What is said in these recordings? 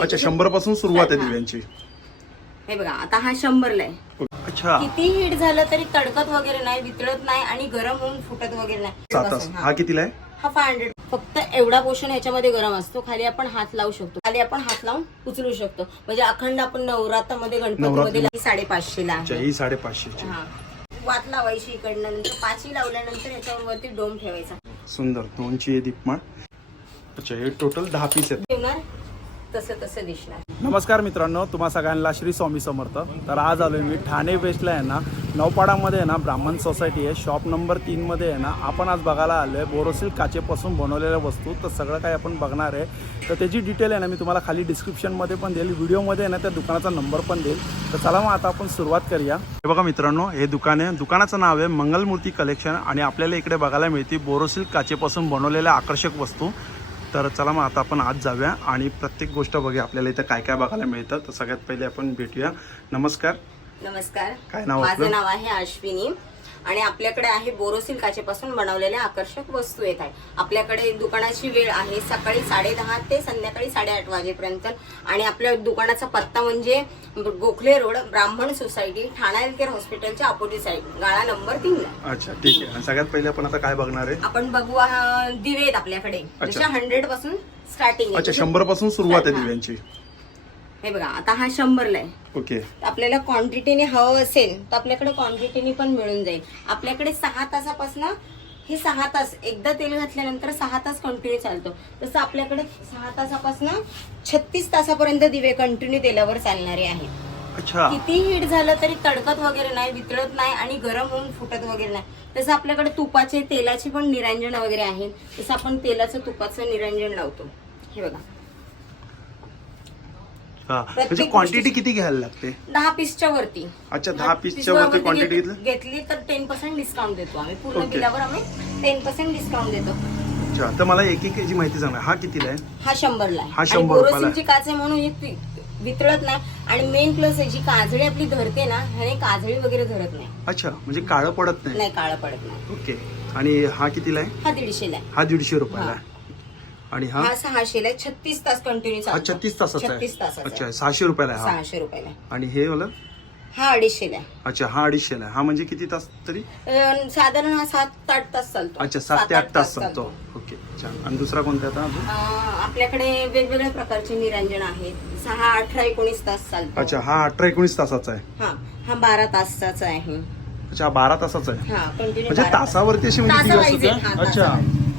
अच्छा शंभरपासून सुरुवात आहे हा. दिव्यांची. हे बघा आता हा शंभरला आहे. अच्छा. किती हीट झालं तरी तडकत वगैरे नाही वितळत नाही आणि गरम होऊन फुटत वगैरे नाही. तास. हा. हा. कितीला आहे? हा फाय हंड्रेड फक्त एवढा पोर्शन ह्याच्यामध्ये गरम असतो. खाली आपण हात लावू शकतो. खाली आपण हात लावून उचलू शकतो. म्हणजे अखंड आपण नवरात्रामध्ये गणपतीमध्ये साडेपाचशे ला अच्छा आहे. ही साडेपाचशेची. हा. वात लावायची इकडनं नंतर पाची लावल्यानंतर ह्याच्यावर वरती डोम ठेवायचा. सुंदर दोनची आहे दीपमाळ. अच्छा हे टोटल दहा पीस आहेत. ठेवणार? तसं तसं दिसणार. नमस्कार मित्रांनो तुम्हा सगळ्यांना श्री स्वामी समर्थ. तर आज आलोय मी ठाणे वेस्टला आहे ना नौपाडामध्ये आहे ना ब्राह्मण सोसायटी आहे. शॉप नंबर तीनमध्ये आहे ना आपण आज बघायला आलो आहे बोरोसिल काचेपासून बनवलेल्या वस्तू. तर सगळं काही आपण बघणार आहे. तर त्याची डिटेल आहे ना मी तुम्हाला खाली डिस्क्रिप्शनमध्ये पण देईल व्हिडिओमध्ये आहे ना त्या दुकानाचा नंबर पण देईल. तर चला मग आता आपण सुरुवात करूया. हे बघा मित्रांनो हे दुकान आहे. दुकानाचं नाव आहे मंगलमूर्ती कलेक्शन आणि आपल्याला इकडे बघायला मिळते बोरोसिल काचेपासून बनवलेल्या आकर्षक वस्तू. तर चला मग आता आपण आज जाऊया आणि प्रत्येक गोष्ट बघूया. आपल्याला इथं काय काय बघायला मिळतं. तर सगळ्यात पहिले आपण भेटूया. नमस्कार. नमस्कार. काय नाव? माझं नाव आहे अश्विनी. आणि आपल्याकडे आहे बोरोसिल काचेपासून बनवलेल्या आकर्षक वस्तू येत आहे आपल्याकडे दुकानाची वेळ आहे सकाळी साडेदहा ते संध्याकाळी साडेआठ वाजेपर्यंत. आणि आपल्या दुकानाचा पत्ता म्हणजे Gokhale road Brahman society Thana health care हॉस्पिटलच्या अपोजिट साईड गाळा नंबर तीनला अच्छा ठीक आहे. आणि सगळ्यात पहिले आपण आता काय बघणार आहे? आपण बघू दिवे आहेत आपल्याकडे. अच्छा. जशा हंड्रेडपासून स्टार्टिंग अच्छा शंभरपासून सुरुवात आहे. दिव्यांची. हे बघा आता हा शंभरला आहे. ओके. आपल्याला क्वांटिटीने हवं असेल तर आपल्याकडे क्वांटिटीने पण मिळून जाईल. आपल्याकडे सहा तासापासून हे सहा तास एकदा तेल घातल्यानंतर सहा तास कंटिन्यू चालतो. तसं आपल्याकडे सहा तासापासून छत्तीस तासापर्यंत दिवे कंटिन्यू तेलावर चालणारे आहेत. अच्छा. किती हीट झालं तरी तडकत वगैरे नाही वितळत नाही आणि गरम होऊन फुटत वगैरे नाही. तसं आपल्याकडे तुपाचे तेलाचे पण निरंजन वगैरे आहेत तसं आपण तेलाचं तुपाचं निरंजन लावतो. हे बघा. हा. म्हणजे प्रत्येक क्वांटिटी किती घ्यायला लागते? दहा पीसच्या वरती. अच्छा दहा पीसच्या वरती क्वांटिटी घेतली घेत- घेतली? तर टेन पर्सेंट डिस्काउंट देतो आम्ही. पूर्ण Okay. बिलावर आम्ही टेन पर्सेंट डिस्काउंट देतो. अच्छा तर मला एक एक याची माहिती सांगा. हा कितीला आहे? हा शंभरला आहे. हा आणि शंभर रुपयाला. बोरोसिलची काच आहे म्हणून हे वितळत नाही. आणि मेन प्लस आहे जी काजळी आपली धरते ना ह्याने काजळी वगैरे धरत नाही. अच्छा म्हणजे काळं पडत नाही. नाही काळं पडत नाही. ओके आणि हा कितीला आहे? हा दीडशेला आहे. हा दीडशे रुपयाला आहे. आणि हा? हा सहाशेला आहे. छत्तीस तास कंटिन्यू हा छत्तीस तासाचा छत्तीस आहे. तासाचा अच्छा आहे. सहाशे रुपयाला आहे हा? सहाशे रुपयाला आहे. आणि हे वाला? हा अडीचशेला आहे. अच्छा हा अडीचशेला आहे. हा म्हणजे किती तास तरी? अं, साधारण हा सात आठ तास चालतो. अच्छा सात ते आठ तास चालतो. ओके छान. आणि दुसरा कोणता आता अजून? अं, आपल्याकडे वेगवेगळ्या प्रकारचे निरंजन आहेत. सहा अठरा एकोणीस तास चालतो. अच्छा हा अठरा एकोणीस तासाचा आहे. हा हा बारा तासाचा आहे. अच्छा हा बारा तासाचा आहे. हा कंटिन्यू म्हणजे तासावरती अशी म्हणजे किती तासावाईज असतं आहे, हा, त्या? अच्छा. तासावाईज.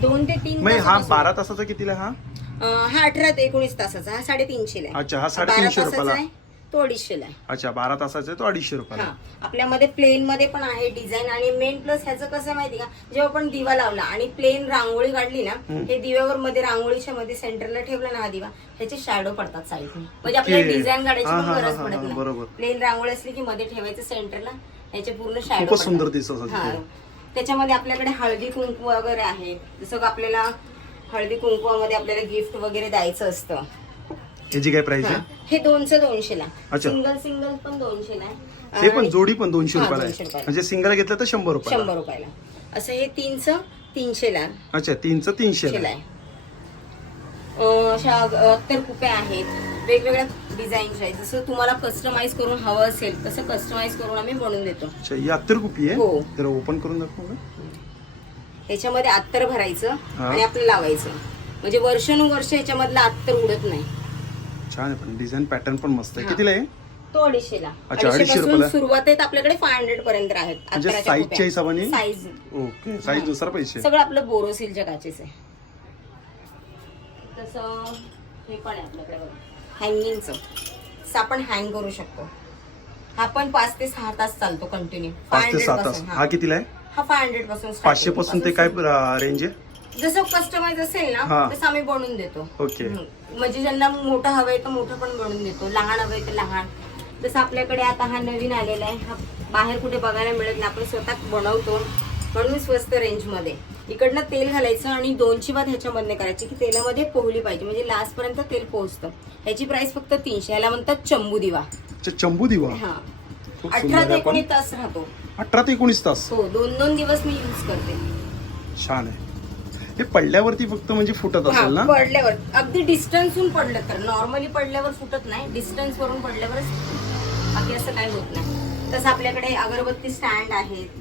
दोन ते तीन मग हा तासापासून. बारा तासाचा कितीला आहे हा अं, हा अठरा ते एकोणीस तासाचा हा साडेतीनशे ला अच्छा, हा साडेतीनशे रुपयाला. आहे तो अडीचशे ला आहे अच्छा बारा तासाचा आहे तो अडीचशे रुपयाला हा आपल्यामध्ये प्लेन मध्ये पण आहे डिझाईन आणि मेन प्लस ह्याचं कसं माहिती का जेव्हा आपण दिवा लावला आणि प्लेन रांगोळी काढली ना हे दिव्यावर मध्ये रांगोळीच्या मध्ये सेंटरला ठेवला ना हा दिवा ह्याचे शॅडो पडतात साईडने म्हणजे आपल्याला Okay. डिझाईन काढायची हा, पण हा, गरज हा, पडत हा, नाही बरोबर. प्लेन रांगोळी असली की मध्ये ठेवायचं सेंटरला ह्याचे पूर्ण शॅडो खूपच सुंदर दिसत ते. त्याच्यामध्ये आपल्याकडे हळदी कुंकू वगैरे आहे. जसं का आपल्याला हळदी कुंकवामध्ये आपल्याला गिफ्ट वगैरे द्यायचं असतं. याची काय प्राइस हा. आहे? हे. दोनशे दोनशे ला. अच्छा. सिंगल सिंगल पण दोनशे ला आहे. ते पण आणि- जोडी पण दोनशे हा, रुपयाला दोनशे आहे रुपयाला. म्हणजे सिंगल घेतलं तर शंभर रुपयाला. शंभर रुपयाला. असं हे तीनचं तीनशे ला. अच्छा तीनचं तीनशे अं, अशा अत्तर कुप्या आहेत. वेगवेगळ्या डिझाईनच्या आहेत जसं तुम्हाला कस्टमाइज करून हवं असेल तसं कस्टमाइज करून आम्ही बनवून देतो अच्छा ही अत्तर कुपी आहे हो. जरा ओपन करून दाखवू का? ह्याच्यामध्ये अत्तर भरायचं हा. आणि आपलं लावायचं म्हणजे वर्षानुवर्ष ह्याच्यामधलं अत्तर उडत नाही छान आहे पण डिझाईन पॅटर्न पण मस्त आहे हा. कितीला आहे तो अडीचशेला अच्छा, अडीचशे रुपयाला? सुरुवात आहेत आपल्याकडे फाय हंड्रेड पर्यंत आहेत म्हणजे अत्तराच्या साईजच्या कुप्या. हिशोबाने? साईज ओके साईज दुसरा पैसे सगळं आपलं बोरोसिलच्या काचेच आहे तसं हे पण आहे आपल्याकडे हँगिंगचं असं आपण हँग करू शकतो. हा पण पाच ते सहा तास चालतो कंटिन्यू पाच ते सहा तास. हा कितीला आहे? हा फाय हंड्रेडपासून पाचशे पासून ते काय रेंज आहे? जसं कस्टमाइज असेल हा. ना तसं आम्ही बनवून देतो. ओके. हम्म. म्हणजे ज्यांना मोठं हवंय तर मोठं पण बनवून देतो. लहान हवंय तर लहान. जसं आपल्याकडे आता हा नवीन आलेला आहे. हा बाहेर कुठे बघायला मिळत नाही. आपण स्वतः बनवतो. म्हणून स्वस्त रेंजमध्ये इकडनं तेल घालायचं आणि दोनची बात ह्याच्यामध्ये करायची की तेलामध्ये पोहली पाहिजे. म्हणजे लास्ट पर्यंत तेल पोहोचतं. ह्याची प्राइस फक्त तीनशे. ह्याला म्हणतात चंबू दिवा. चंबू दिवा? हा. अठरा ते एकोणीस तास राहतो. अठरा ते एकोणीस तास? हो दोन दोन दिवस मी यूज करते. छान आहे. हे पडल्यावरती फक्त म्हणजे फुटत असेल ना? पडल्यावर. अगदी डिस्टन्सहून पडलं तर. नॉर्मली पडल्यावर फुटत नाही. डिस्टन्स वरून पडल्यावरच बाकी असं काही होत नाही. तसं आपल्याकडे अगरबत्ती स्टँड आहेत.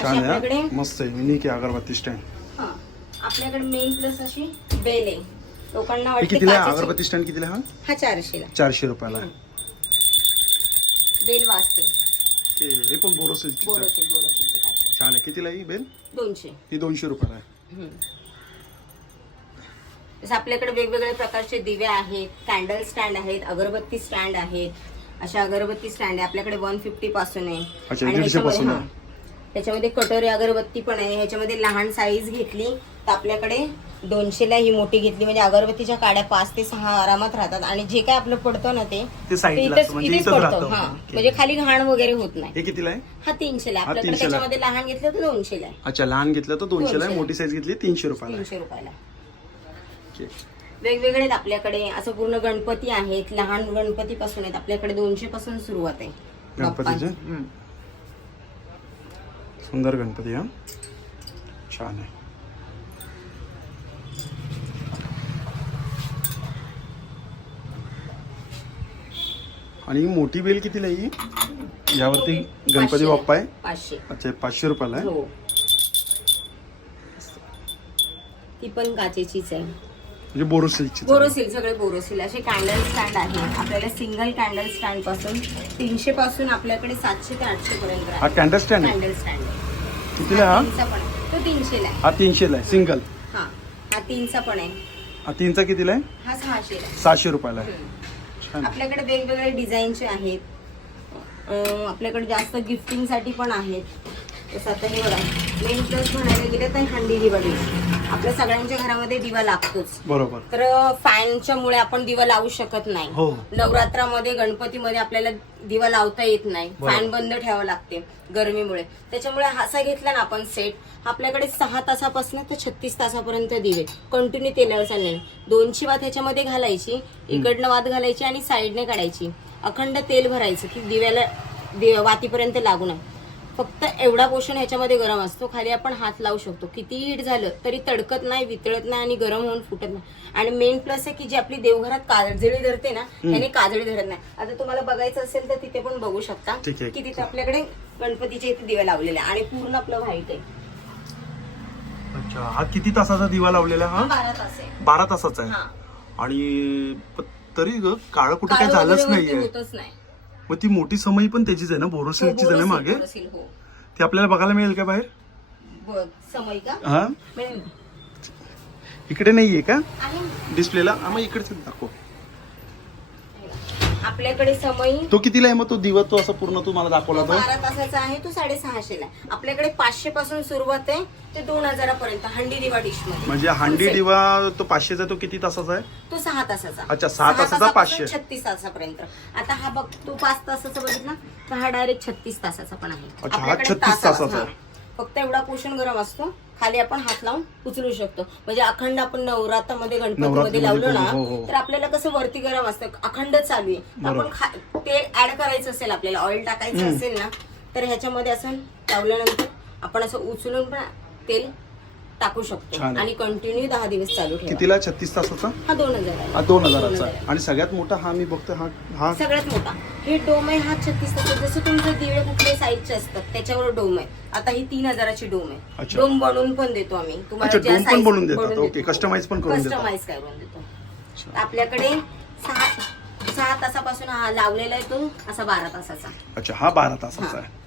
छान आहे आपल्याकडे हा. मस्त आहे युनिक आहे अगरबत्ती स्टँड हा, आपल्याकडे मेन प्लस अशी बेल आहे लोकांना हे वाटते कितीला आहे? काचेची- अगरबत्ती स्टँड कितीला आहे हा? हा चारशेला. चारशे रुपयाला. आहे बेल वाजते. हे- हे पण बोरोसिलची बोरोसिल बोरोसिलची काच. छान आहे. कितीला आहे ही बेल? दोनशे. ही दोनशे रुपयाला आहे. जसं आपल्याकडे वेगवेगळे प्रकारचे दिवे आहेत कॅन्डल स्टँड आहेत अगरबत्ती स्टँड आहेत. अशा अगरबत्ती स्टँड आहे. आपल्याकडे वन फिफ्टी पासून आहे. अच्छा, आणि 150 ह्याच्यामध्ये- पासून हा. त्याच्यामध्ये कटोरी अगरबत्ती पण आहे. ह्याच्यामध्ये लहान साईज घेतली. तर आपल्याकडे दोनशेला ही मोठी घेतली. म्हणजे अगरबत्तीच्या काड्या पाच ते सहा आरामात राहतात. आणि जे काय आपलं पडतं ना ते इथेच म्हणजे इथेच पडतं. हा. म्हणजे खाली घाण वगैरे होत नाही. हे कितीला आहे? हा तीनशेला आपल्याकडे 300 ला. त्याच्यामध्ये लहान घेतलं तर दोनशेला आहे. अच्छा लहान घेतलं तर दोनशेला. मोठी साईज घेतली तीनशे रुपयाला तीनशे रुपयाला. वेगवेगळे आहेत आपल्याकडे असं पूर्ण गणपती आहेत. लहान गणपती पासून आहेत. आपल्याकडे दोनशे पासून सुरुवात आहे. गणपतीचे? सुंदर गणपती हा. छान आहे. आणि मोठी बेल कितीला आहे ही? यावरती गणपती. बाप्पा आहे? अच्छा पाचशे रुपयाला आहे. हो. ती पण काचेचीच आहे. म्हणजे बोरोसिलची बोरोसिल सगळे बोरोसिल. असे कॅन्डल स्टँड आहे आपल्याला सिंगल कॅन्डल स्टँडपासून तीनशे पासून आपल्याकडे सातशे ते आठशे पर्यंत हा कॅन्डल स्टँड आहे? कॅन्डल स्टँड कितीला आहे तीनचा पण आहे. तो तीनशेला आहे. हा तीनशेला आहे सिंगल हा हा तीनचा पण आहे. हा तीनचा कितीला आहे? हा सहाशेला आहे. सहाशे रुपयाला आहे. हम्म. छान. आहे. आपल्याकडे वेगवेगळे डिझाईनचे आहेत. अं, आपल्याकडे जास्त गिफ्टिंगसाठी पण आहेत. जसं आता हे बघा. मेन प्लस म्हणायला गेलं तर हंडी दिवाळी आपल्या सगळ्यांच्या घरामध्ये दिवा लागतोच. बरोबर. तर फॅनच्या मुळे आपण दिवा लावू शकत नाही. हो. नवरात्रामध्ये गणपतीमध्ये आपल्याला दिवा लावता येत नाही. बरोबर. फॅन बंद ठेवावं लागते गरमीमुळे. त्याच्यामुळे असा घेतला ना आपण सेट आपल्याकडे सहा तासापासून ते छत्तीस तासापर्यंत दिवे. कंटिन्यू तेलावर चालले. दोनशे वात ह्याच्यामध्ये घालायची इकडनं वात घालायची आणि साईडने काढायची. अखंड तेल भरायचं की दिव्याला दिव- वातीपर्यंत लागू नये. फक्त एवढा पोषण ह्याच्यामध्ये गरम असतो खाली आपण हात लावू शकतो. किती हीट झालं तरी तडकत नाही वितळत नाही आणि गरम होऊन फुटत नाही. आणि मेन प्लस आहे की जी आपली देवघरात काजळी धरते ना त्याने काजळी धरत नाही. आता तुम्हाला बघायचं असेल तर तिथे पण बघू शकता. की तिथे आपल्याकडे गणपतीचे इथे दिवे लावलेले आणि पूर्ण आपलं व्हाईट आहे. अच्छा हा किती तासाचा दिवा लावलेला हा? बारा तास आहे. बारा तासाचा आहे. आणि तरी ग काळं कुठे काळं झालंच नाहीये. होतच नाही. मग ती मोठी समई पण त्याचीच आहे ना? बोरोसिलचीच आहे ना मागे? बोरोसिल, हो. ती आपल्याला बघायला मिळेल का बाहेर? बघ, समय का? हा? मिळेल. इकडे नाहीये का? आहे डिस्प्लेला? हा मग इकडेच दाखव. आपल्याकडे समय तो कितीला आहे मग? तो दिवा तो असा पूर्ण तू मला दाखवला तो बारा तासाचा आहे तो साडेसहाशेला आहे. आपल्याकडे पाचशे पासून सुरुवात आहे ते दोन हजारापर्यंत हंडी दिवा डिशमध्ये म्हणजे हांडी दिवा तो पाचशेचा तो किती तासाचा आहे? तो सहा तासाचा. अच्छा, सहा तासाचा तासापासून पाचशे. छत्तीस तासापर्यंत. आता हा बघ तो पाच तासाचा बघितला तर हा डायरेक्ट छत्तीस तासाचा पण आहे. अच्छा, हा आपल्याकडे 36 तासा- तासाचा आहे. हा. फक्त एवढा पोषण गरम असतो. खाली आपण हात लावून उचलू शकतो. म्हणजे अखंड आपण नवरात्रामध्ये गणपतीमध्ये लावलो ना हो, हो. तर आपल्याला कसं वरती गरम असतं. अखंड चालू आहे. आपण ते ऍड करायचं असेल आपल्याला ऑइल टाकायचं असेल ना तर ह्याच्यामध्ये असं लावल्यानंतर आपण असं उचलून पण तेल टाकू शकतो. छान आहे. आणि कंटिन्यू दहा दिवस चालू ठेवा. कितीला छत्तीस तासाचा? हा दोन हजार आहे. दोन हजाराचा आहे. आणि सगळ्यात मोठा हा मी बघतो हा हा सगळ्यात मोठा. हे डोम आहे हा छत्तीस तास जसं तुमचे दिवे कुठले साईजचे असतात त्याच्यावर डोम आहे. आता ही तीन हजाराची डोम आहे. अच्छा. डोम बनवून पण देतो आम्ही. अच्छा, ज्या डोम पण size बनवून देतात. ओके, customize पण करून देतात. कस्टमाइज करून देतो. आपल्याकडे सहा सहा तासापासून हा लावलेला आहे तो असा बारा तासाचा. अच्छा हा बारा तासाचा आहे.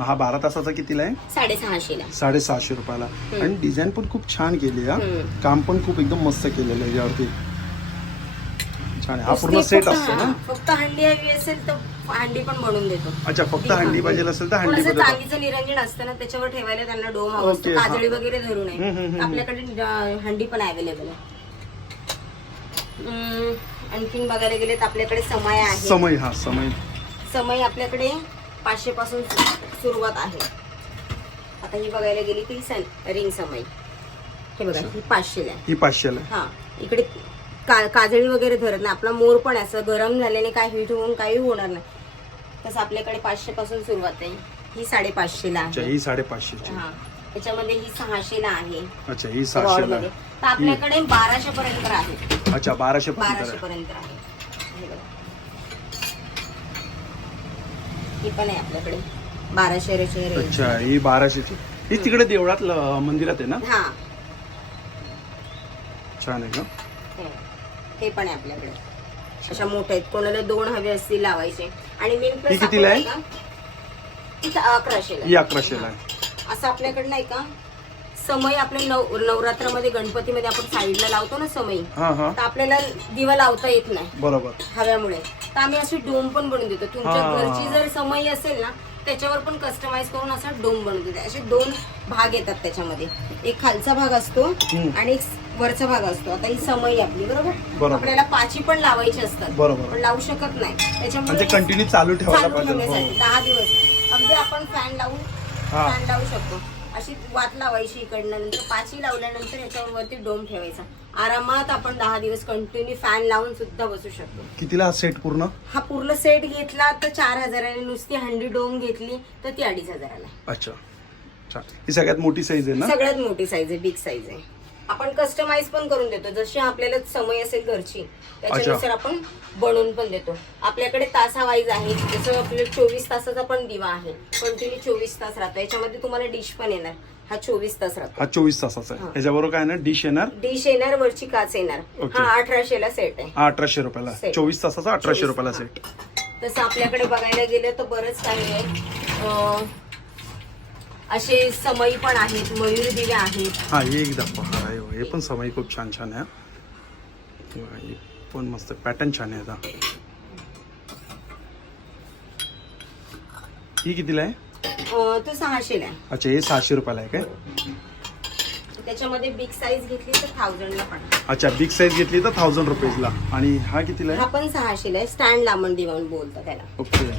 हा बारा तासाचा कितीला आहे? साडेसहाशेला. साडेसहाशे रुपयाला. आणि डिझाईन पण खूप छान केली. हा. काम पण खूप एकदम मस्त केलेलं आहे यावरती. छान आहे. हा पूर्ण सेट फक्त- असतो ना? फक्त हंडी हवी असेल तर हंडी पण बनवून देतो. अच्छा फक्त. हंडी पाहिजे असेल तर हंडी थोडंसं मध्ये चांदीचं निरंजन असतं ना त्याच्यावर ठेवायला त्यांना डोम हवं असतो. ओके, हा. काजळी वगैरे धरू नये. हम्म, हम्म, हम्म. आपल्याकडे अं, हंडी पण अवेलेबल आहे. आणखीन बघायला गेले तर आपल्याकडे समय आहे. समय हा समय. समय आपल्याकडे पाचशे पासून सुरुवात आहे. आता ही बघायला गेली ती सन रिंग समय हे बघा ही पाचशेला आहे. ही पाचशेला हा इकडे का काजळी वगैरे धरत नाही. आपला मोर पण असं गरम झाल्याने काय हीट होऊन काही होणार नाही. तसं आपल्याकडे पाचशे पासून सुरुवात आहे. ही साडेपाचशेला आहे. ही साडेपाचशेची. हा त्याच्यामध्ये ही सहाशेला आहे. अच्छा ही सहाशेला. तर आपल्याकडे बाराशे पर्यंत आहे. अच्छा बाराशे बाराशे पर्यंत आहे हे बघा. ही पण आहे आपल्याकडे. बाराशे रेशे अच्छा ही बाराशेची. ही तिकडे देवळात ल- मंदिरात आहे ना? हा. छान आहे का हे. हे पण आहे आपल्याकडे. अशा मोठ्या आहेत. कोणाला दोन हवे असतील लावायचे. आणि मेन ही कितीला आहे? इथं अकराशेला ही अकराशेला आहे. असं आपल्याकडे नाही का? समय आपल्या नव नवरात्रामध्ये गणपतीमध्ये आपण साईडला लावतो ना समय. हा हा. तर आपल्याला दिवा लावता येत नाही. बरोबर. हव्यामुळे. तर आम्ही अशी डोम पण बनवून देतो तुमच्या हा. घरची जर समय असेल ना त्याच्यावर पण कस्टमाइज करून असा डोम बनवून देतो असे दोन भाग येतात त्याच्यामध्ये एक खालचा भाग असतो हम्म. आणि एक वरचा भाग असतो आता ही समय आपली बरोबर बरोबर. आपल्याला पाची पण लावायची असतात बरोबर. पण लावू शकत नाही त्याच्यामुळे म्हणजे कंटिन्यू चालू ठेवायला चालू पाहिजे ठेवण्यासाठी हो. दहा दिवस अगदी आपण फॅन लावून हा. फॅन लावू शकतो अशी वाट लावायची इकडनं नंतर पाची लावल्यानंतर याच्यावर वरती डोम ठेवायचा. आरामात आपण दहा दिवस कंटिन्यू फॅन लावून सुद्धा बसू शकतो. कितीला हा सेट पूर्ण? हा पूर्ण सेट घेतला तर चार हजाराने नुसती हंडी डोम घेतली तर ती अडीच हजाराला. अच्छा. छान. ही सगळ्यात मोठी साईज आहे ना? सगळ्यात मोठी साईज आहे बिग साईज आहे. आपण कस्टमाइज पण करून देतो. जशी आपल्याला समय असेल घरची त्याच्यानुसार आपण बनवून पण देतो. आपल्याकडे तासा वाईज आहे. जसं आपलं चोवीस तासाचा पण दिवा आहे. कंटिन्यू चोवीस तास राहतो. याच्यामध्ये तुम्हाला डिश पण येणार. हा चोवीस तास राहतो. हा चोवीस तासाचा आहे. ह्याच्याबरोबर काय ना डिश येणार? डिश येणार वरची काच येणार. हा अठराशेला सेट आहे. हा अठराशे रुपयाला. Set. चोवीस तासाचा अठराशे रुपयाला. सेट तसं आपल्याकडे बघायला गेलं तर बरंच काही आहे. अं, असे समई पण आहेत मयूर दिवे आहेत. हा हे एक डब्बा हा हे हे पण समय खूप छान छान आहे. हे हे पण मस्त पॅटर्न छान आहे ही कितीला आहे? तो सहाशेला आहे. अच्छा हे सहाशे रुपयाला आहे काय? त्याच्यामध्ये बिग साईज घेतली तर थाउजंडला पण. अच्छा बिग साईज घेतली तर थाउजंड रुपीजला आणि हा कितीला हा आहे पण सहाशेला आहे स्टँड लांबण दिवाण बोलतात त्याला. ओके.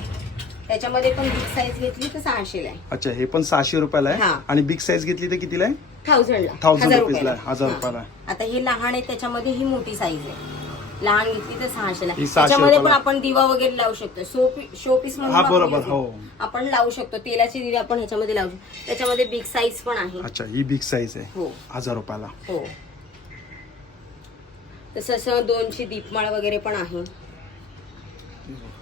त्याच्यामध्ये पण बिग साईज घेतली तर सहाशेला आहे. अच्छा हे पण सहाशे रुपयाला आहे? हा. आणि बिग साईज घेतली तर कितीला आहे? थाउजंडला Thousand हजार रुपयाला. आहे, हजार. रुपयाला आहे. आता ही लहान आहे त्याच्यामध्ये ही मोठी साईज आहे. लहान घेतली तर सहाशेला ही सहाशे त्याच्यामध्ये पण रुपयाला. आपण दिवा वगैरे लावू शकतो. शो शो पीस म्हणून हा, आपण बरोबर, use- हो. आपण लावू शकतो. तेलाचे दिवे आपण ह्याच्यामध्ये लावू शकतो. त्याच्यामध्ये बिग साईज पण आहे. अच्छा ही बिग साईज आहे. हो. हजार रुपयाला. हो. तसं असं दोनशे दीपमाळ वगैरे पण आहे.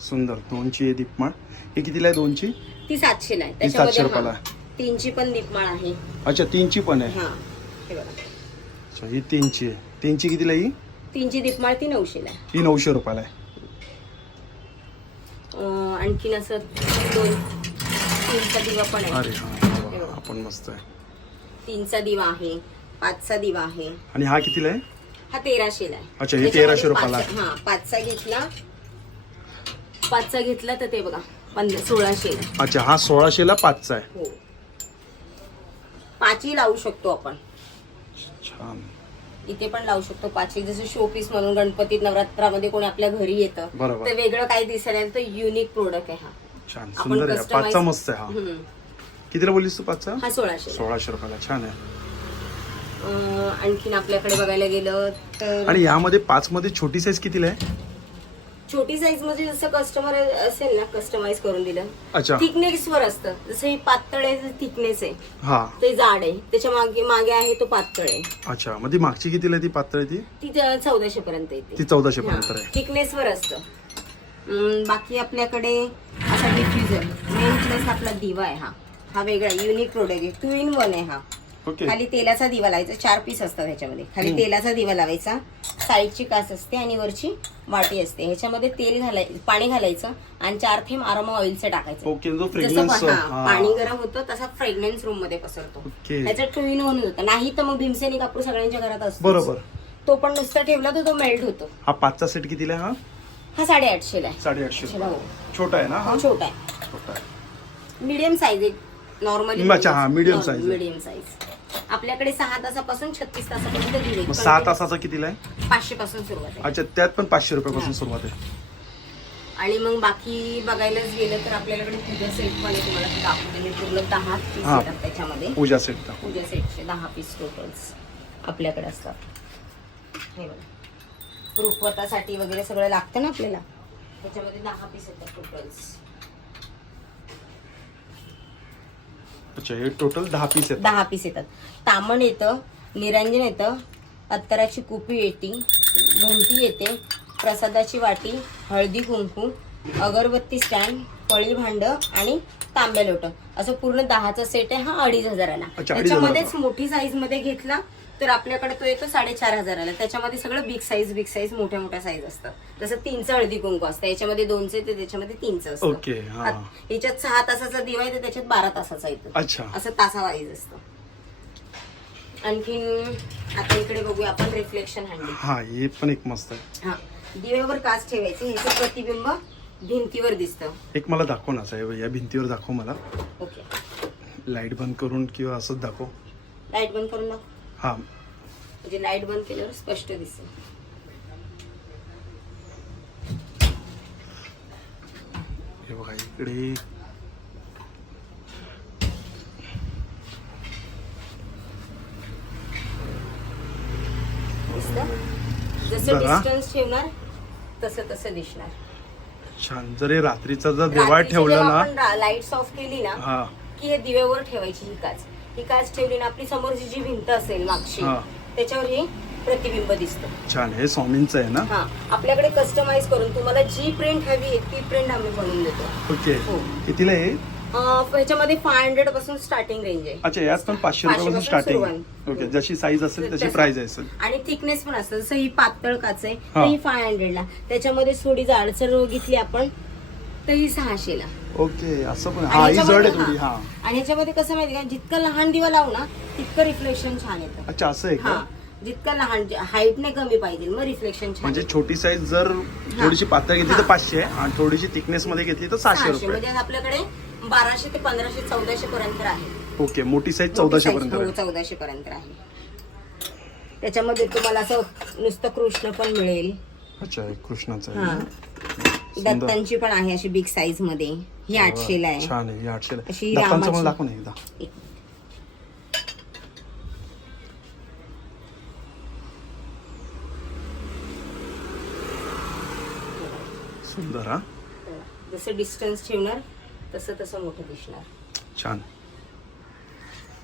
सुंदर आहे दीपमाळ. हे कितीला आहे दोनची? ती सातशेला आहे. ती सातशे त्याच्यामध्ये रुपयाला हा, तीनची पण दीपमाळ आहे. अच्छा तीनची पण आहे. हा हे बघा. अच्छा ही तीनची आहे. तीनची कितीला आहे ही? तीनची दीपमाळ ती नऊशेला आहे. ही नऊशे रुपयाला आहे. अं, आणखीन असं दोन तीनचा दिवा पण आहे. अरे हा, हा बघा, हा पण मस्त आहे. तीनचा दिवा आहे पाचचा दिवा आहे. आणि हा कितीला आहे? हा तेराशेला आहे. अच्छा, हे त्याच्यामध्ये 1300 रुपयाला पाचचा- हा पाचचा घेतला. पाचचा घेतला तर ते बघा. पंधरा सोळाशेला अच्छा हा सोळाशेला पाचचा आहे. हो. पाचही लावू शकतो आपण. छान. इथे पण लावू शकतो पाचही. जसं शो पीस म्हणून गणपतीत नवरात्रामध्ये कोणी आपल्या घरी येतं बरोबर. तर वेगळं काही दिसायला तर युनिक प्रोडक्ट आहे हा. छान आपण सुंदर आहे. customize- पाचचा मस्त आहे हा. हम्म. कितीला बोललीस तू पाचचा? हा सोळाशे सोळाशे रुपयाला. छान आहे. आणखीन आपल्याकडे बघायला गेलं तर आणि यामध्ये पाच मध्ये छोटी साईज कितीला आहे? छोटी साईजमध्ये जसं कस्टमर असेल ना कस्टमाइज करून दिलं. अच्छा. थिकनेस वर असतं. जसं ही पातळ आहे थिकनेस आहे. हा. ते जाड आहे. त्याच्यामागे मागे आहे तो पातळ आहे. अच्छा. मग ती मागची कितीला आहे ती पातळ ती? ती चौदाशे पर्यंत येते ती. चौदाशे पर्यंत आहे. थिकनेस वर असतं. अं, बाकी आपल्याकडे असा डिफ्युजर मेन प्लस आपला दिवा आहे हा. हा वेगळा युनिक प्रोडक्ट आहे. टू इन वन आहे हा. ओके खाली तेलाचा दिवा लावायचा चार पीस असतात ह्याच्यामध्ये. खाली तेलाचा दिवा लावायचा साईडची कास असते आणि वरची वाटी असते. ह्याच्यामध्ये तेल घालाय पाणी घालायचं आणि चार थेंब आरामा ऑइलचं टाकायचं. ओके जो जसं हा, पाणी गरम होतं तसा फ्रेग्रन्स रूममध्ये पसरतो. त्याचा टू इन वन होतं. नाही तर मग भीमसेनी कापूर सगळ्यांच्या घरात असतो बरोबर. तो पण नुसता ठेवला तर तो मेल्ट होतो. हा पाचचा सेट कितीला आहे हा? हा साडेआठशेला आहे. साडेआठशे. हो. छोटा आहे ना हा? छोटा आहे. छोटा आहे. मीडियम साईज आहे. नॉर्मली अच्छा, हा, medium size आहे. मीडियम साईज आपल्याकडे सहा तासापासून छत्तीस तासापर्यंत दिले. मग सहा तासाचा कितीला आहे? पाचशे पासून सुरुवात आहे. अच्छा त्यात पण पाचशे रुपयापासून सुरुवात आहे. आणि मग बाकी बघायलाच गेलं तर आपल्याकडे पूजा सेट पण आहे तुम्हाला ते दाखवते. मी पूर्ण दहा पीस हा. येतात त्याच्यामध्ये. पूजा सेट पूजा सेटचे दहा पीस टोटल्स आपल्याकडे असतात. हे बघा. रुखवतासाठी वगैरे सगळं लागतं ना आपल्याला? त्याच्यामध्ये दहा पीस येतात टोटल्स अच्छा हे टोटल दहा पीस आहेत दहा पीस येतात. तामण येतं निरंजन येतं अत्तराची कुपी येते घंटी येते प्रसादाची वाटी हळदी कुंकू अगरबत्ती स्टँड पळी भांड आणि तांब्या लोट. असं पूर्ण दहाचा सेट आहे हा अडीच हजाराला. त्याच्यामध्येच मोठी साईजमध्ये घेतला तर आपल्याकडे तो येतो साडेचार हजाराला. त्याच्यामध्ये सगळं बिग साईज बिग साईज मोठ्या मोठ्या साईज असतं. जसं तीनचं हळदी कुंकू असतं. याच्यामध्ये दोनचं येते त्याच्यामध्ये तीनचं असतं. ओके हा. आत- याच्यात सहा तासाचा दिवा आहे तर त्याच्यात बारा तासाचा येतो. अच्छा. असं तासा वाईज असतं. आणखीन आता इकडे बघूया आपण रिफ्लेक्शन हँडी हा हे पण एक मस्त आहे. हा. दिव्यावर काच ठेवायचे ह्याचं प्रतिबिंब भिंतीवर दिसतं. एक मला दाखव ना साहेब या भिंतीवर दाखव मला. ओके लाइट बंद करून किंवा असंच दाखव. लाइट बंद करून दाखव. हा. म्हणजे लाइट बंद केल्यावर स्पष्ट दिसेल. हे बघा इकडे. जसं बघा. डिस्टन्स ठेवणार तसं तसं दिसणार. छान. जर हे रात्रीचा जर देवाळ ठेवलं ना लाईट्स ऑफ केली ना हा. की हे दिव्यावर ठेवायची ही काच. ही काच ठेवली ना आपली समोरची जी भिंत असेल मागची हा. त्याच्यावर हे प्रतिबिंब दिसतं. छान हे स्वामींचं आहे ना? हा. आपल्याकडे कस्टमाइज करून तुम्हाला जी प्रिंट हवी आहे ती प्रिंट आम्ही बनवून देतो. ओके. हो. कितीला आहे? अं, ह्याच्यामध्ये फाय हंड्रेडपासून स्टार्टिंग रेंज आहे. अच्छा यात पण पाचशे रुपयापासून पाचशेपासून स्टार्टिंग सुरुवात. ओके जशी साईज असेल तशी तसं. प्राइस असेल. आणि थिकनेस पण असतं. जसं ही पातळ काच आहे हा. तर ही फाय हंड्रेडला त्याच्यामध्ये थोडी जाडसर बघितली आपण तर ही सहाशेला. ओके असं पण आणि हा ही जड आहे थोडी हा. हा आणि ह्याच्यामध्ये कसं माहिती का जितकं लहान दिवा लावू ना तितकं रिफ्लेक्शन छान येतं. अच्छा असं आहे हा का जितकं लहान हाईट नाही कमी पाहिजे मग रिफ्लेक्शन छान म्हणजे येतं. छोटी साईज जर थोडीशी पातळ घेतली तर हा. पाचशे आणि थोडीशी थिकनेस मध्ये घेतली तर सहाशे सहाशे रुपये. म्हणजे आपल्याकडे बाराशे ते पंधराशे चौदाशे पर्यंत आहे ओके मोठी साईज मोठी चौदाशे पर्यंत हो, आहे. चौदाशे पर्यंत आहे त्याच्यामध्ये तुम्हाला असं नुसतं कृष्ण पण मिळेल. अच्छा हे कृष्णाचं हा. दत्तांची पण आहे अशी बिग साईजमध्ये. ही आठशेला आहे. छान आहे हे आठशेला. अशी दत्तांचं रामाची. मला दाखव ना एकदा. एक सुंदर हा? जसं डिस्टन्स ठेवणार तसं तसं मोठं दिसणार. छान.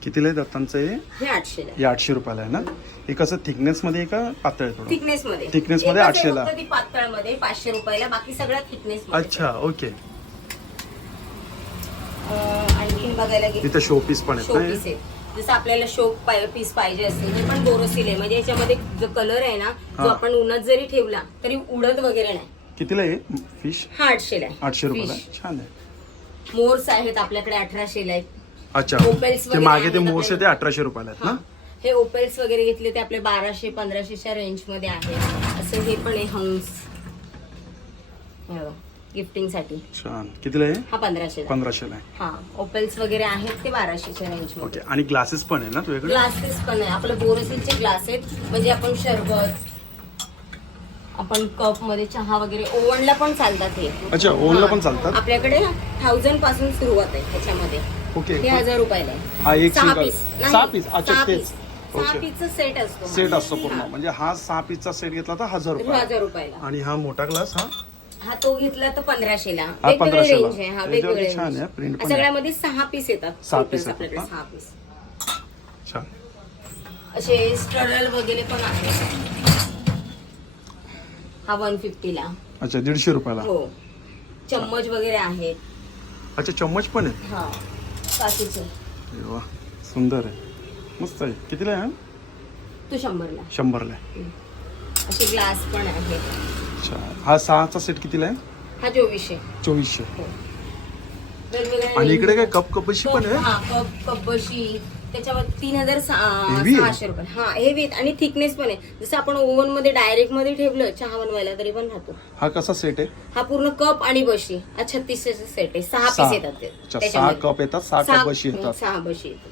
कितीला आहे दत्तांचं हे? हे आठशेला. हे आठशे रुपयाला आहे ना? हे कसं थिकनेस मध्ये आहे का पातळ आहे थोडं? थिकनेस मध्ये Thickness मध्ये एकच आहे 800 ला. फक्त ती पातळमध्ये पाचशे रुपयाला बाकी सगळ्या थिकनेस अच्छा ओके आणखीन बघायला गेलं शो पीस पण आहे जसं आपल्याला शो पीस पाहिजे असेल हे पण बोरोसिल आहे. म्हणजे याच्यामध्ये जो कलर आहे ना जो. आपण उन्हात जरी ठेवला तरी उडत वगैरे नाही. कितीला आहे? फिश हा आठशेला आहे. आठशे रुपयाला. Fish. छान आहे. मोर्स आहेत आपल्याकडे अठराशेला आहेत. अच्छा. Opals ते वगैरे मागे ते आहेत ते अठराशे रुपयाला आहेत हा. ना? हे. ओपेल्स वगैरे घेतले ते आपले बाराशे पंधराशेच्या रेंजमध्ये आहे. असं हे पण आहे हंस गिफ्टिंगसाठी. छान. कितीला आहे? हा पंधराशे पंधराशेला आहे. हा ओपेल्स वगैरे आहेत ते बाराशेच्या रेंज ओके मध्ये आणि ग्लासेस पण आहे ना तुझ्याकडे? ग्लासेस पण आहे. आपलं बोरोसिलचे ग्लास आहेत. म्हणजे आपण शरबत आपण कपमध्ये चहा वगैरे ओव्हनला पण चालतात हे. अच्छा, oven ला हा. पण चालतात? आपल्याकडे थाउजंडपासून सुरुवात आहे त्याच्यामध्ये. ओके हजार रुपयाला आहे. हा एक सहा single. पीस सहा पीस अच्छा तेच. सहा ओके पीसचा सेट असतो सेट असतो पूर्ण. म्हणजे हा सहा पीसचा सेट घेतला तर हजार तो रुपये हजार रुपयाला. आणि हा मोठा ग्लास हा? हा तो घेतला तर पंधराशेला. हा वेगवेगळे 1500 ला. रेंज आहे. हा याच्यावरती वेगवेगळे छान range. आहे, print पण आहे. सगळ्यामध्ये सहा पीस येतात. सहा piece येतात, आपल्याकडे? सहा पीस छान. असे स्ट्ररल वगैरे पण आहे. हा वन ला. अच्छा दीडशे रुपयाला. हो. चम्मच वगैरे आहेत. अच्छा चम्मच पण आहे? हा. काचेचे अरे वा सुंदर आहे. मस्त आहे. कितीला आहे हा? तो शंभरला. शंभरला आहे. असे ग्लास पण आहेत अच्छा. हा सहाचा सेट कितीला आहे? हा चोवीसशे. चोवीसशे. हो. वेगवेगळ्या आणि इकडे काय कप कपशी पण आहे? हा कप कपबशी त्याच्यावर तीन हजार सहा- Heavy आहे. सहाशे रुपये. हा हेवी आणि थिकनेस पण आहे. जसं आपण ओव्हनमध्ये डायरेक्टमध्ये ठेवलं चहा बनवायला तरी पण राहतो. हा कसा सेट आहे? हा पूर्ण कप आणि बशी. हा छत्तीस सेट आहे. सहा सहा. पीस येतात ते अच्छा सहा. कप येतात सहा कप बशी येतात. सहा बशी येतात.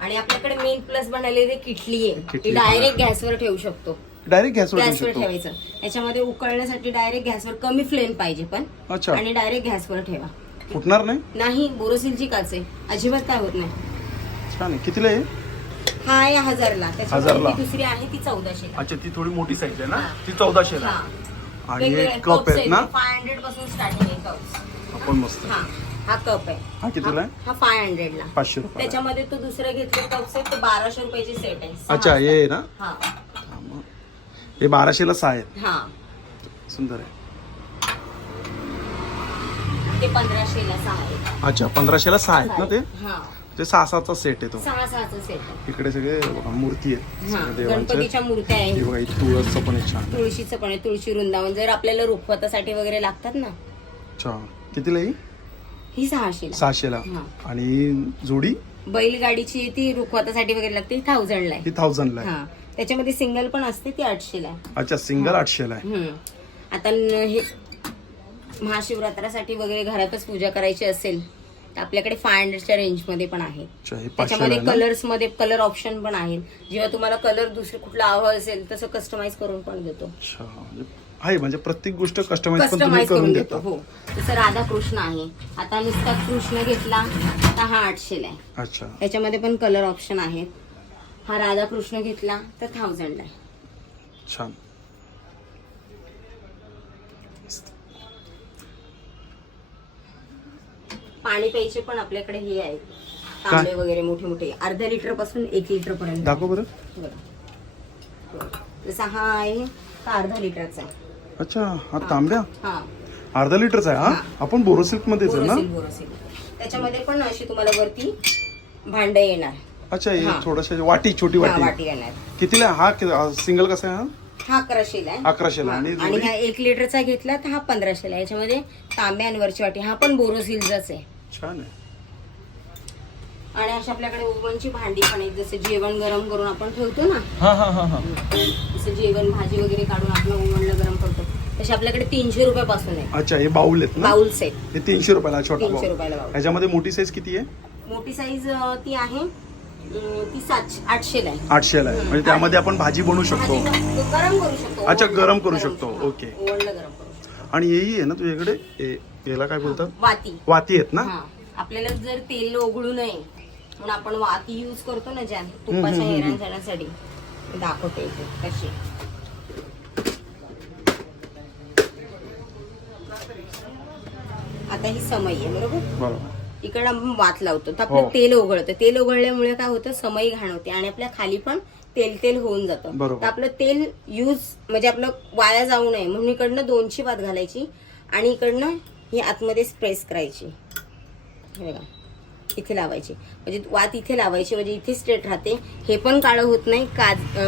आणि आपल्याकडे मेन प्लस बनवलेली किटली आहे. किटली ती. डायरेक्ट गॅसवर ठेवू शकतो. डायरेक्ट गॅसवर ठेवू गॅसवर शकतो. ठेवायचं. याच्यामध्ये उकळण्यासाठी डायरेक्ट गॅसवर कमी फ्लेम पाहिजे पण. अच्छा. आणि डायरेक्ट गॅसवर ठेवा. फुटणार नाही? नाही बोरोसिलची काच आहे. अजिबात काय होत नाही. छान आहे कितीला आहे? हा आहे हजारला. हजारला. त्याच्यामध्ये ती दुसरी आहे ती चौदाशे अच्छा ती थोडी मोठी साईज आहे ना. ती चौदाशेला. आणि हे कप आहेत ना? फाय हंड्रेडपासून स्टार्टिंग आहे कप्स आपण मस्त. हा हा कप आहे. हा कितीला आहे? हा फाय हंड्रेडला पाचशे रुपये त्याच्यामध्ये तो दुसरा घेतला कप सेट तो बाराशे रुपयाची सेट आहे. सहा अच्छा हे आहे ना? हा हा, मग. हे बाराशेला सहा आहेत. हा. सुंदर आहे. ते पंधराशेला सहा आहे अच्छा पंधराशेला सहा आहेत ना ते? हा. ते सहा सहाचा सेट आहे तो. सहा सहाचा सेट आहे. इकडे सगळे बघा, मूर्ती आहेत. हा सगळ्या देवांच्या. गणपतीच्या मूर्त्या हे आहे बघा इथे तुळसचं पण आहे छान तुळशीचं पण आहे तुळशी वृंदावन. जर आपल्याला रुखवतासाठी वगैरे लागतात ना? अच्छा. कितीला ही? ही सहाशेला. सहाशेला. हा. आणि जोडी? बैलगाडीची ती रुखवतासाठी वगैरे लागते ती थाउजंडला आहे. ही थाउजंडला आहे. हा. त्याच्यामध्ये सिंगल पण असते ती आठशेला आहे. अच्छा सिंगल आठशेला आहे. हम्म. आता न- हे महाशिवरात्रासाठी वगैरे घरातच पूजा करायची असेल तर आपल्याकडे फाय हंड्रेडच्या रेंजमध्ये पण आहे. त्याच्यामध्ये आहे ना? कलर्समध्ये कलर ऑप्शन पण आहेत. जेव्हा तुम्हाला कलर दुसरं कुठला हवं असेल तसं कस्टमाइज करून पण देतो. म्हणजे आहे म्हणजे प्रत्येक गोष्ट कस्टमाइज करून देता. हो. जसं राधा कृष्ण आहे. आता नुसता कृष्ण घेतला तर हा आठशेला आहे. अच्छा. त्याच्यामध्ये पण कलर ऑप्शन आहेत. हा राधा कृष्ण घेतला तर थाउजंडला आहे. छान. पाणी प्यायचे पण आपल्याकडे हे आहेत तांबे वगैरे मोठे मोठे. अर्ध्या लिटरपासून एक लिटर पर्यंत. दाखव बरं. बरं. जसा हा आहे. अर्धा लिटरचा आहे. अच्छा हा तांब्या? हा. अर्धा लिटरचा आहे हा? आपण बोरोसिल्क मध्येच आहे ना? बोरोसिल बोरोसिल त्याच्यामध्ये पण अशी तुम्हाला वरती भांड येणार. अच्छा हे हा. थोडस वाटी छोटी हा, वाटी. वाटी येणार. कितीला आहे? हा कि- सिंगल कसा आहे हा? हा अकराशेला आहे. अकराशेला. आणि आणि जोडी? हा एक लिटरचा घेतला तर हा पंधराशेला आहे. याच्यामध्ये तांब्या आणि वरची वाटी. हा पण बोरोसिलचाच आहे. छान आहे. आणि अशा आपल्याकडे ओव्हनची भांडी पण आहेत जसं जेवण गरम करून आपण ठेवतो ना हा हा हा हा. जसं जेवण भाजी वगैरे काढून आपण ओव्हनला गरम करतो. तसे आपल्याकडे तीनशे रुपयापासून आहे. अच्छा हे बाऊल आहेत ना? बाउल सेट हे तीनशे रुपयाला छोटा तीनशे रुपयाला बाउल. ह्याच्यामध्ये मोठी साईज किती आहे? मोठी साईज ती आहे अं, ती सातशे आठशेला आहे. आठशेला आहे. म्हणजे त्यामध्ये आपण भाजी बनवू शकतो. गरम करू शकतो अच्छा, गरम करू शकतो. ओके. ओव्हनला गरम करू शकतो. आणि हेही आहे ना तुझ्याकडे? हे- याला काय बोलतात? वाती. वाती आहेत ना? हा. आपल्याला जर तेल ओघळू नये म्हणून आपण वाती यूज करतो ना ज्या तुपाच्या हेरान जाण्यासाठी दाखवते इथे कशी? आता ही समय आहे बरोबर? बरोबर. इकडे आपण वात लावतो. तर आपलं हो. तेल ओघळतं. तेल ओघळल्यामुळे काय होतं? समय घाण होते आणि आपल्या खाली पण तेल तेल होऊन जातं. बरोबर. तर आपलं तेल यूज म्हणजे आपलं वाया जाऊ नये. म्हणून इकडनं दोनची वात घालायची आणि इकडनं ही आतमध्ये स्प्रेस करायची. हे बघा. इथे लावायची. म्हणजे वात इथे लावायची म्हणजे इथे स्ट्रेट राहते. हे पण काळं होत नाही. काज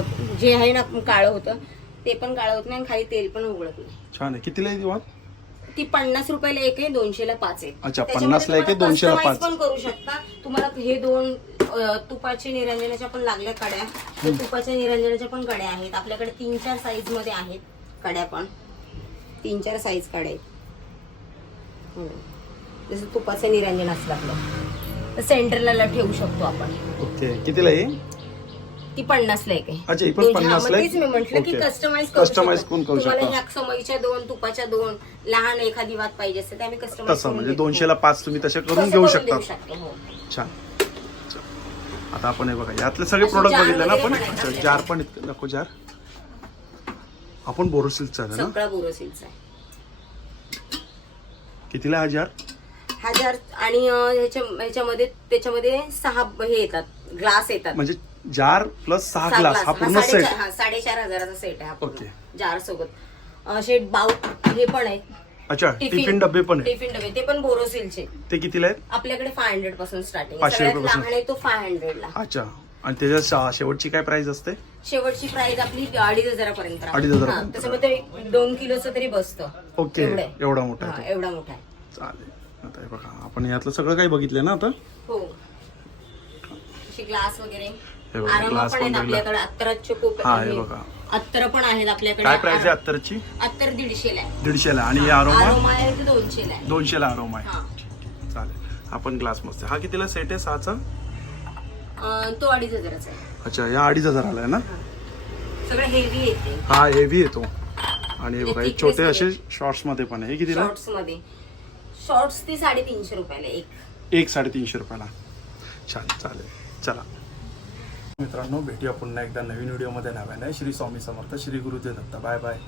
जे आहे ना काळं होतं ते पण काळं होत नाही आणि खाली तेल पण उघडत नाही. छान आहे. कितीला आहे ती वात? ती पन्नास रुपयाला एक आहे दोनशेला पाच आहे. अच्छा, त्याच्यामध्ये 50 ला एक आहे, तुम्हाला 200 ला customize पाच. पण करू शकता. तुम्हाला हे दोन अ, तुपाचे निरंजनाच्या पण लागल्या कड्या. तर तुपाच्या निरंजनाच्या पण कड्या आहेत. आपल्याकडे तीन चार साईजमध्ये आहेत कड्या पण. तीन चार साईज कड्या आहेत. जसं तुपाचं निरंजन असलं आपलं तर सेंटरला ठेवू शकतो आपण ओके कितीला आहे ती पन्नासला एक आहे अच्छा, पण दोनशे- 50 ला मग आहे? तेच मी म्हटलं की. कस्टमाइज Customize पण करू शकता. ह्या समईच्या दोन तुपाच्या दोन लहान एखादी वात पाहिजे असेल तर आम्ही कस्टमाइज म्हणजे दोनशेला पाच तुम्ही तसे करून घेऊ शकता हो. छान. आता आपण हे बघा यातले सगळे प्रोडक्ट बघितले ना आपण. जार पण इतकं नको जार आपण बोरोसिल्कचा आहे ना बोरोसिलचा आहे कितीला हा जार हा जार आणि अं, ह्याच्या ह्याच्यामध्ये त्याच्यामध्ये सहा हे येतात ग्लास येतात. म्हणजे जार प्लस सहा सहा ग्लास हा glass. पूर्ण सेट. साडेचार- हा, साडेचार हजाराचा सेट आहे हा पूर्ण. जार सोबत. असे बाऊ हे पण आहेत अच्छा टिफिन डबे पण आहे. टिफिन डबे. ते पण बोरोसिलचे. ते कितीला आहेत? आपल्याकडे फाय हंड्रेडपासून स्टार्टिंग पाचशे सगळ्यात रुपयापासून. लहान आहे तो फाय हंड्रेडला अच्छा. आणि त्याच्या शा- शेवटची काय प्राइस असते? शेवटची प्राइस आपली अडीच हजारापर्यंत राहते. अडीच हजारापर्यंत. हा, त्याच्यामध्ये दोन किलोचं तरी बसतं. ओके एवढं. आहे. एवढा मोठा हा, आहे एवढा मोठा आहे. तो. चालेल. आता हे बघा आपण यातलं सगळं काही बघितलं ना आता? हो. असे ग्लास वगैरे. हे बघा, आरामा glass पण पण आहेत बघितला. आपल्याकडे. अत्तराचे खूप हा, हे बघा. अत्तर पण आहेत आपल्याकडे. काय प्राइस आहे अत्तरची? अत्तर दीडशेला आहे. दीडशेला. आणि हे आरोमा आरोमा आहे ते दोनशेला आहे. दोनशेला आरोमा आहे. हा. चालेल. आपण ग्लास मस्त हा कितीला सेट आहे? सहाचा? अं, तो अडीच हजाराचा आहे. अच्छा या अडीच हजार आलाय ना? सगळं हेवी येते. हा हेवी येतो. आणि हे बघा हे छोटे. असे शॉर्ट्समध्ये पण आहे. हे कितीला? शॉर्ट्समध्ये. शॉर्ट्स ती साडेतीनशे रुपयाला एक. एक साडेतीनशे रुपयाला. छान चालेल. चला. मित्रांनो भेटूया पुन्हा एकदा नवीन व्हिडिओमध्ये. नव्याने श्री स्वामी समर्थ श्री गुरुदेव दत्त. Bye bye.